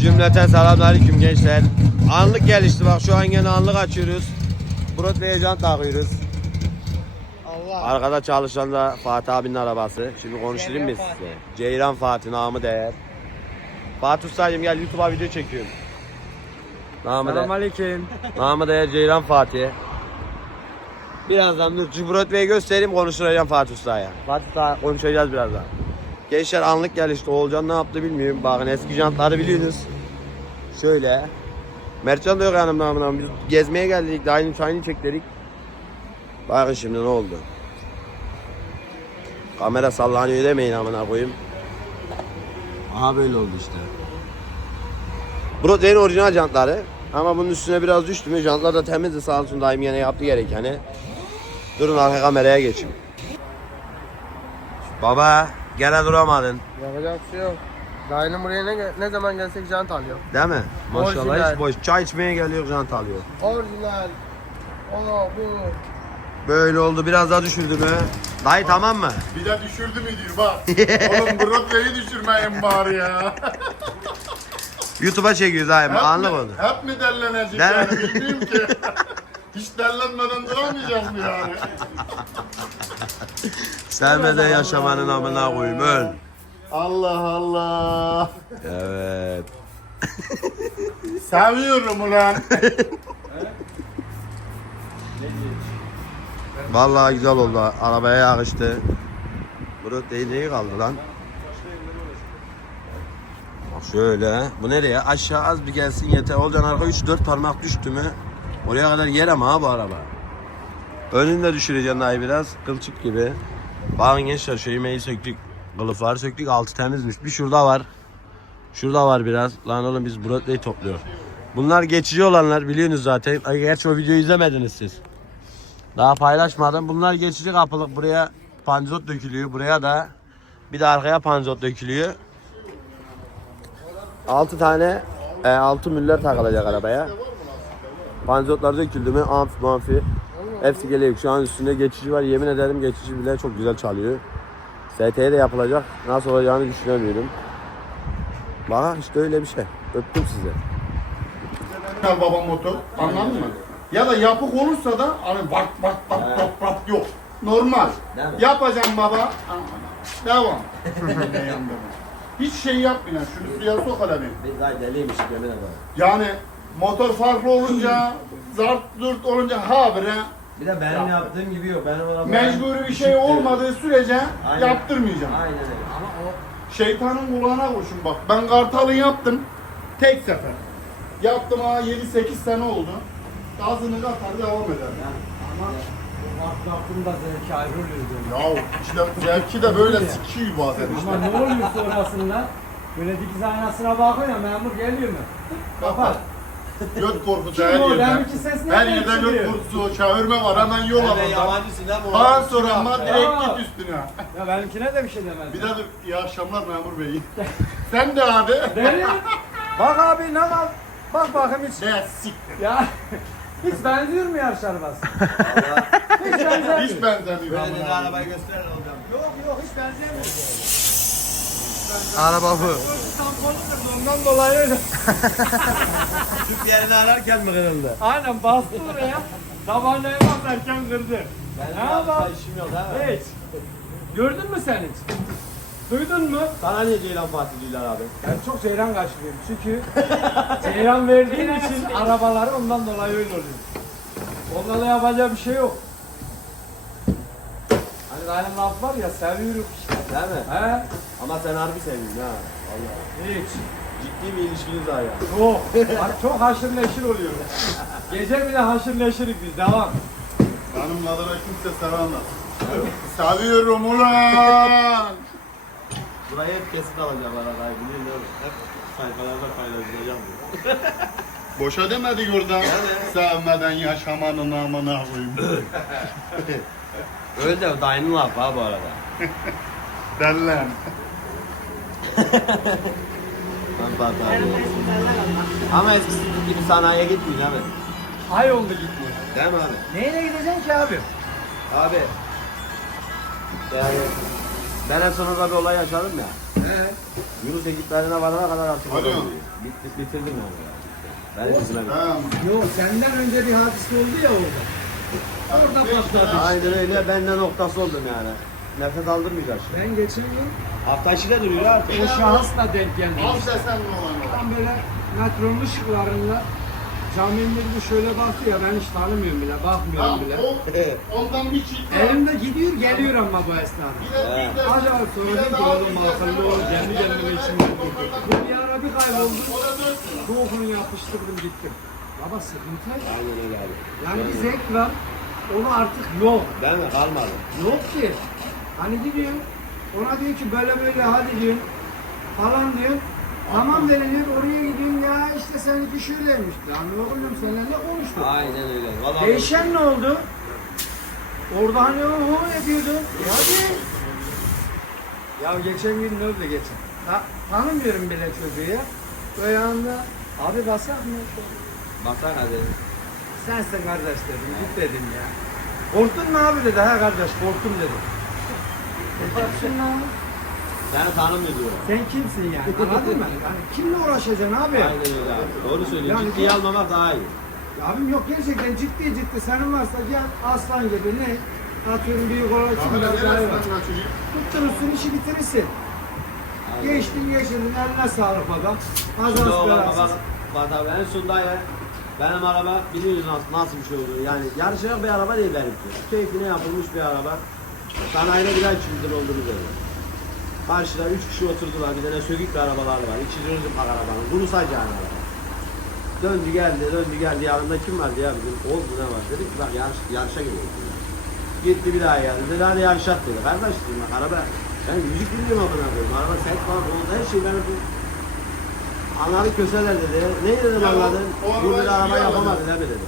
Cümleten selamünaleyküm gençler. Anlık gelişti bak şu an gene anlık açıyoruz. Broadway'e can takıyoruz. Allah. Arkada çalışan da Fatih abinin arabası. Şimdi konuşayım mı size? Ceylan Fatih namı değer. Fatih Usta'cığım gel YouTube'a video çekiyorum. Namı değer. Selamünaleyküm. Namı değer Ceylan Fatih. Birazdan dur şu Broadway'i göstereyim konuşturacağım Fatih Usta'ya. Fatih Usta konuşacağız birazdan. Gençler anlık gelişti. Oğulcan ne yaptı bilmiyorum. Bakın eski jantları biliyorsunuz. Şöyle. Mertcan da yok yanımda amına. Biz gezmeye geldik. Daha yeni çayını çektik. Bakın şimdi ne oldu. Kamera sallanıyor demeyin amına koyayım. Aha böyle oldu işte. Broadway'in orijinal jantları. Ama bunun üstüne biraz düştü mü jantlar da temizdi sağ olsun daim yine yaptı gerekeni. Durun arka kameraya geçeyim. Baba gene duramadın. Yapacak bir şey yok. Dayının buraya ne, ne zaman gelsek jant alıyor. Değil mi? Maşallah Orijinal. hiç boş. Çay içmeye geliyor jant alıyor. Orijinal. Ona bu. Böyle oldu biraz daha düşürdü mü? Dayı tamam mı? Bir de düşürdü mü diyor bak. Oğlum Broadway'i düşürmeyin bari ya. YouTube'a çekiyoruz dayı. Hep Anlık mi- oldu. Hep mi dellenecek Del- yani bilmiyorum ki. Hiç dellenmeden duramayacak mı yani? Sevmeden yaşamanın amına koyayım öl. Allah Allah. Evet. Seviyorum ulan. Vallahi güzel oldu. Arabaya yakıştı. Burası değil neyi kaldı lan? Bak şöyle. Bu nereye? Aşağı az bir gelsin yeter. Olcan arka 3-4 parmak düştü mü? Oraya kadar yer ama ha bu araba. Önünü de düşüreceksin ay biraz. Kılçık gibi. Bakın gençler şu yemeği söktük. Kılıfları söktük. Altı temizmiş. Bir şurada var. Şurada var biraz. Lan oğlum biz Broadway topluyor. Bunlar geçici olanlar biliyorsunuz zaten. Ay, Gerçi o videoyu izlemediniz siz. Daha paylaşmadım. Bunlar geçici kapılık. Buraya panzot dökülüyor. Buraya da bir de arkaya panzot dökülüyor. 6 tane e, 6 müller takılacak arabaya. Panzotlar döküldü mü amfi manfi hepsi geliyor. Şu an üstünde geçici var. Yemin ederim geçici bile çok güzel çalıyor. ST'ye de yapılacak. Nasıl olacağını düşünemiyorum. Bak işte öyle bir şey. Öptüm size. Gel baba motor anladın mı? Ya da yapık olursa da hani bak bak bak bak bak yok. Normal. Değil mi? Yapacağım baba. Devam. Hiç şey yapmayın. Şunu suya sok hele bir. Biz daha deliymiş yemin ederim. Yani motor farklı olunca, zart zurt olunca habire Bir de benim yaptığım gibi yok. Benim arabam mecburi bir şey olmadığı sürece Aynen. yaptırmayacağım. Aynen öyle. Ama o Şeytanın kulağına koşun bak. Ben Kartal'ı yaptım. Tek sefer. Yaptım ha 7-8 sene oldu. Gazını katar devam eder. Ama aklımda zevki ayrı oluyor diyorum. Ya işte zevki de böyle sikiyor bazen Ama işte. ne oluyor sonrasında? Böyle dikiz aynasına bakıyor ya memur geliyor mu? Kapat. Göt korkusu her o? yerde. Deminki ses ne Her yerde çıkıyor? göt korkusu, çağırma var hemen yol lan bu. Bana sonra ama direkt git üstüne. Ya benimkine de bir şey demez. Bir de dur, iyi akşamlar memur bey. Sen de abi. Deli. Bak abi ne var? Bak bakayım hiç. Ne siktir. Ya hiç benziyor mu yarış arabası? hiç benzemiyor. Hiç benzemiyor. Böyle amına arabayı gösterin hocam. Yok yok hiç benzemiyor. Araba bu. Ondan dolayı öyle. Tüp yerini ararken mi kırıldı? Aynen bastı oraya. Tabancaya basarken kırdı. Benim Ne yapalım? işim yok ha. Hiç. Gördün mü sen hiç? Duydun mu? Sana niye Ceylan Fatih diyorlar abi? Ben çok ceyran kaçırıyorum çünkü ceyran verdiğin için arabaları ondan dolayı öyle oluyor. Ondan da yapacak bir şey yok. Hani benim laf var ya seviyorum işte. Değil mi? He? Ama sen harbi seviyorsun ha. Vallahi. Hiç. Ciddi bir ilişkiniz var ya. Yok. Bak çok haşır neşir oluyor. Gece bile haşır neşirik biz devam. Adına kimse sevemez. Seviyorum ulan. Burayı hep kesit alacaklar adayı mi? Hep sayfalarda paylaşılacağım bu. Boşa demedik orada. Sevmeden yaşamanın amına koyayım. Öyle de dayının lafı ha bu arada. Dellen. Ben Fatih abi. Ama eskisi gibi sanayiye gitmiyor mi? Ay oldu gitmiyor. Değil mi abi? Neyle gideceksin ki abi? Abi. Yani Ben en sonunda bir olay yaşadım ya. He. Yunus ekiplerine varana kadar artık orada oluyor. Bit- bitirdim yani. Ben yüzüme bitirdim. Ha, Yok senden önce bir hadise oldu ya orada. Orada patladı. Aynen öyle. Ben de noktası oldum yani. Nefes aldırmayacak şey. Ben geçen Hafta içi de duruyor artık. o şahısla denk geldim. Al sesenli olan o. Tam böyle metronun ışıklarında caminin bir şöyle baktı ya ben hiç tanımıyorum bile, bakmıyorum bile. o, ondan bir çift var. Elimde gidiyor geliyor ama bu esnada. Bir de, bir de, Acaba bir sonra de ki daha oğlum bir akıllı ol, kendi kendime içimde durdu. Bu bir ara bir kayboldu. Orada dört lira. Soğukunu yapıştırdım gittim. Baba sıkıntı. Aynen öyle abi. Yani bir zevk var. Onu artık yok. Değil mi? Kalmadı. Yok ki. Hani gidiyor. Ona diyor ki böyle böyle hadi diyor. Falan diyor. Tamam deniyor oraya gidiyorum ya işte seninki şöyleymiş. Lan oğlum seninle ne konuştuk? Aynen öyle. Vallahi Değişen ne oldu? Orada hani o o yapıyordu. E hadi. Ya geçen gün ne oldu geçen? Ta, tanımıyorum bile çocuğu ya. Böyle anda abi basak mı? Baksana hadi. Sensin kardeş dedim. Git dedim ya. Korktun mu abi dedi. Ha kardeş korktum dedim. Mu? Yani tanımıyor diyor. Sen kimsin yani? Anladın mı? Yani kimle uğraşacaksın abi? Aynen öyle abi. Doğru söylüyorsun. Yani Ciddiye almamak daha iyi. Ya abim yok gerçekten ciddi ciddi senin varsa gel aslan gibi ne? Atıyorum büyük olarak Ahmet şimdi neresi acayip var. Tutturursun işi bitirirsin. Aynen. Geçtin geçirdin eline sağlık baba. Şimdi Kazas o bak abi en sonunda ya benim araba biliyoruz nasıl, nasıl bir şey oluyor. Yani yarışacak bir araba değil benimki. Keyfine yapılmış bir araba. Sanayide birer çimdir olduğunu görüyor. Karşıda üç kişi oturdular. Bir tane sökük arabalar var. İçi rızım bak arabanın. Bunu sacağın araba. Döndü geldi, döndü geldi. Yanında kim vardı ya bizim? Oldu ne var? Dedik ki bak yarış, yarışa gidiyoruz. Gitti bir daha geldi. Dedi hadi yarışak dedi. Kardeş dedim bak araba. Ben müzik bilmiyorum amına koyayım. Araba set falan oldu. Her şey benim bu Anları köseler dedi. Ne dedim anladın? Bu bir araba yapamadı mi dedi.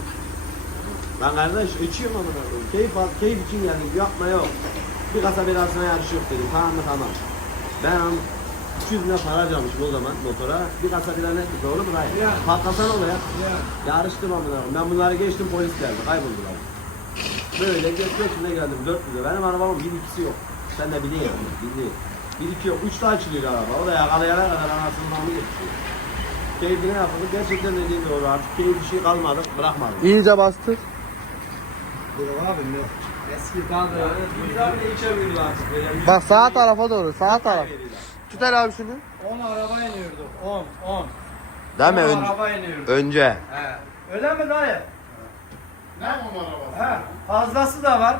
Ben kardeş içiyorum amına koyayım. Keyif, al, keyif için geldim. Yapma yok. Bir kasa bir arasına yarış yok dedim. Tamam mı tamam. Ben 200 lira para harcamışım o zaman motora. Bir kasa bir ne doğru mu dayı? Ya. Patlasan oluyor. Ya. Yarıştım amına koyayım. Ben bunları geçtim polis geldi. Kayboldular. Böyle geç geçine geldim. 4 lira. Benim arabamın bir ikisi yok. Sen de biliyorsun. Biliyorsun. Bir iki yok. Üç daha açılıyor araba. O da yakalayana kadar anasının namı geçiyor. Keyfine yapıldı. Gerçekten dediğin doğru. Artık keyif bir şey kalmadı. Bırakmadı. İyice bastır. Eski daha da içemiyordu artık. Böyle Bak sağ tarafa doğru sağ taraf. Tut el abi şunu. 10 araba iniyordu. 10 10. Değil mi? 10 Ön- araba iniyordu. önce. He. Öyle mi dayı? Ne o arabası? He. Fazlası da var.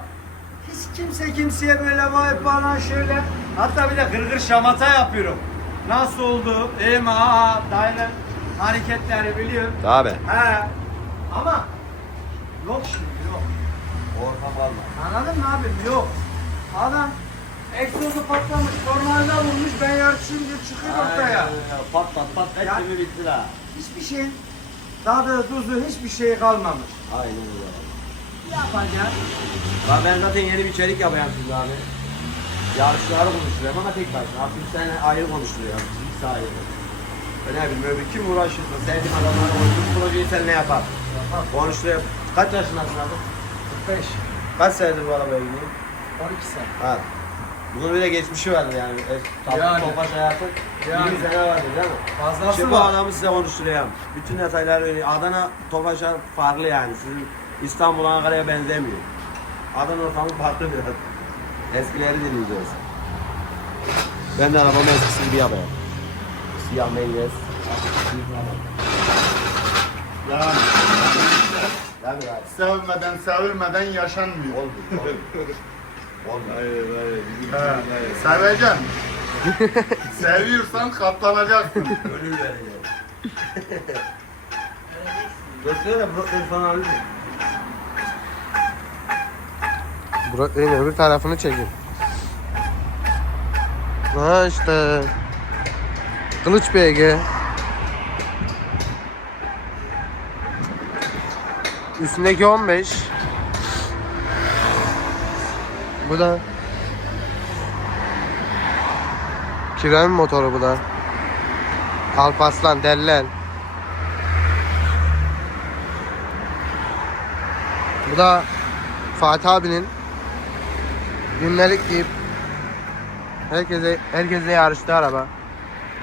Hiç kimse kimseye böyle vay bana şöyle. Hatta bir de gırgır şamata yapıyorum. Nasıl oldu? Mi? Aa, dayının hareketleri biliyorum. Tabi. He. Ama yok şimdi yok. Orta kalma. Anladın mı abi? Yok. Adam egzozu patlamış, tornavida vurmuş, ben yarışayım diye çıkıyor ortaya. Pat pat pat. Ya- Hepsi mi bitti la? Hiçbir şeyin tadı, tuzu, hiçbir şey kalmamış. Aynen öyle. Yapacağız. Bak ben zaten yeni bir içerik yapacağım şimdi abi. Yarışları konuşturuyorum ama tek başına. Artık sen ayrı konuşturuyorum. İkisi ayrı. Bileyim öbür kim uğraşıyorsa sevdiğim adamlarla. Bu projeyi sen ne yapar? Konuşturuyor. Kaç yaşındasın abi? 45, Kaç senedir bu arabaya gidiyorsun? 12 sene. Ha. Bunun bir de geçmişi vardı yani. E, Tatlı Yani. Tofaş hayatı. Yani. 20 sene vardı değil mi? Fazlası Şimdi bu var. adamı size konuşturayım. Bütün detayları öyle. Adana Tofaş'a farklı yani. Sizin İstanbul Ankara'ya benzemiyor. Adana ortamı farklı biraz. Eskileri dinleyeceğiz. Ben de arabamı eskisi gibi yapayım. Siyah meyves. Yani Abi? sevmeden sevilmeden yaşanmıyor. Olmuyor. Olmuyor. Seveceksin. Seviyorsan katlanacaksın. Ölür vereceğim. Götürsene Brooklyn falan alır mı? Burak'ın öbür tarafını çekin. Ha işte. Kılıç BG. Üstündeki 15. Bu da Kirem'in motoru bu da. Alpaslan Dellel. Bu da Fatih abinin günlük giyip Herkese herkese yarıştı araba.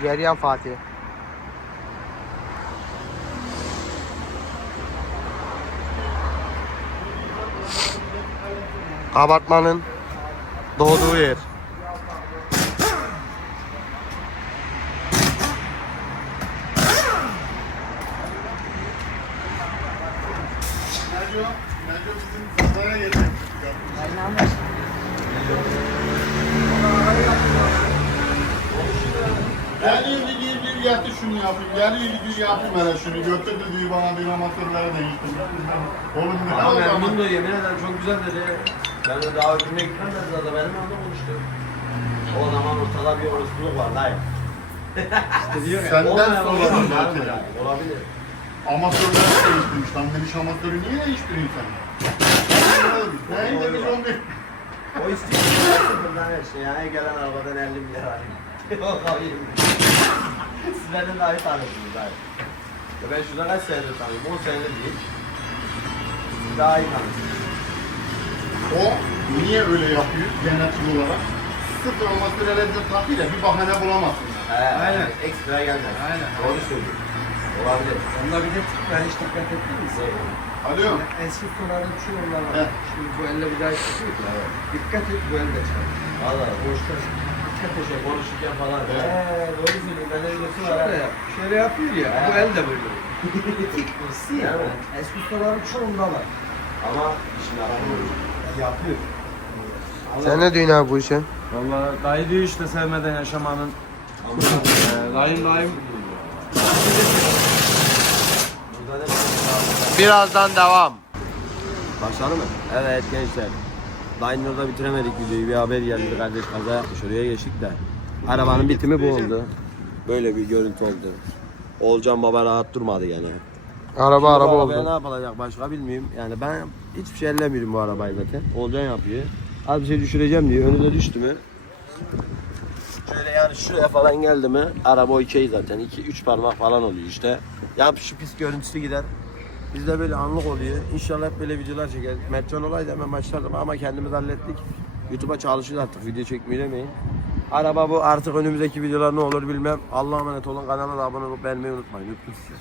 Ceryan Fatih. Kabartmanın doğduğu yer. Geliyor bir bir yaptı şunu yapayım. Geliyor bir yapayım hele şunu. Götürdü diyor bana bir amatörlere değiştim. Oğlum ne Ama o memnun da yemin ederim çok güzel dedi. Ben de daha öpümle gitmem dedi zaten benim yanımda konuştu. O zaman ortada bir orospuluk var dayı. Senden Olmayan sonra olabilir, zaten. yani, Olabilir. Amatörleri değiştirmiş. Lan demiş amatörü niye değiştiriyorsun sen? Neyin demiş on bir. O istiyor sıfırdan her şey yani gelen arabadan 50 milyar alayım. Yok alayım. Siz benden daha iyi tanıyorsunuz dayı. Ya ben şurada kaç senedir tanıyorum? 10 senedir değil. Siz daha iyi tanıyorsunuz. O niye öyle yapıyor genetik olarak? Sıfır amatörlere de takıyla bir bahane bulamazsın. He, Aynen. Ekstra gelmez. Aynen. Doğru söylüyor. Olabilir. Onda bir de ben hiç dikkat ettin mi? Alo. Eski suların şu onlar var. He. Şimdi bu elle bir daha çıkıyor. Evet. Dikkat et bu elde çıkar. Valla boşta dikkat et şey konuşurken falan. Evet. Eee doğru söylüyorsun. Ben de biliyorsun var. Şöyle yap. Şöyle yapıyor ya. Bu el de böyle. Evet. Eski ustaların çoğunda var. Ama işini aramıyor. Yapıyor. Sen ne diyorsun abi bu işe? Vallahi dayı diyor işte sevmeden yaşamanın. Ee, dayım dayım. Birazdan devam. Başladı mı? Evet gençler. Dayının orada bitiremedik videoyu. Bir haber geldi. Kardeş kaza yapmış. Oraya geçtik de. Arabanın bitimi bu oldu. Böyle bir görüntü oldu. Olcan baba rahat durmadı yani. Araba araba Bu arabaya Ne oldu. yapılacak başka bilmiyorum. Yani ben hiçbir şey ellemiyorum bu arabayı zaten. Olcan yapıyor. Az bir şey düşüreceğim diyor. Önüne düştü mü? Şöyle yani şuraya falan geldi mi araba okey zaten. 2-3 parmak falan oluyor işte. Ya pis görüntüsü gider. Bizde böyle anlık oluyor. İnşallah hep böyle videolar çeker. Mertcan olaydı hemen başlardım ama kendimiz hallettik. YouTube'a çalışıyoruz artık video çekmeyi demeyin. Araba bu artık önümüzdeki videolar ne olur bilmem. Allah'a emanet olun kanala da abone olup beğenmeyi unutmayın. Öptüm sizi.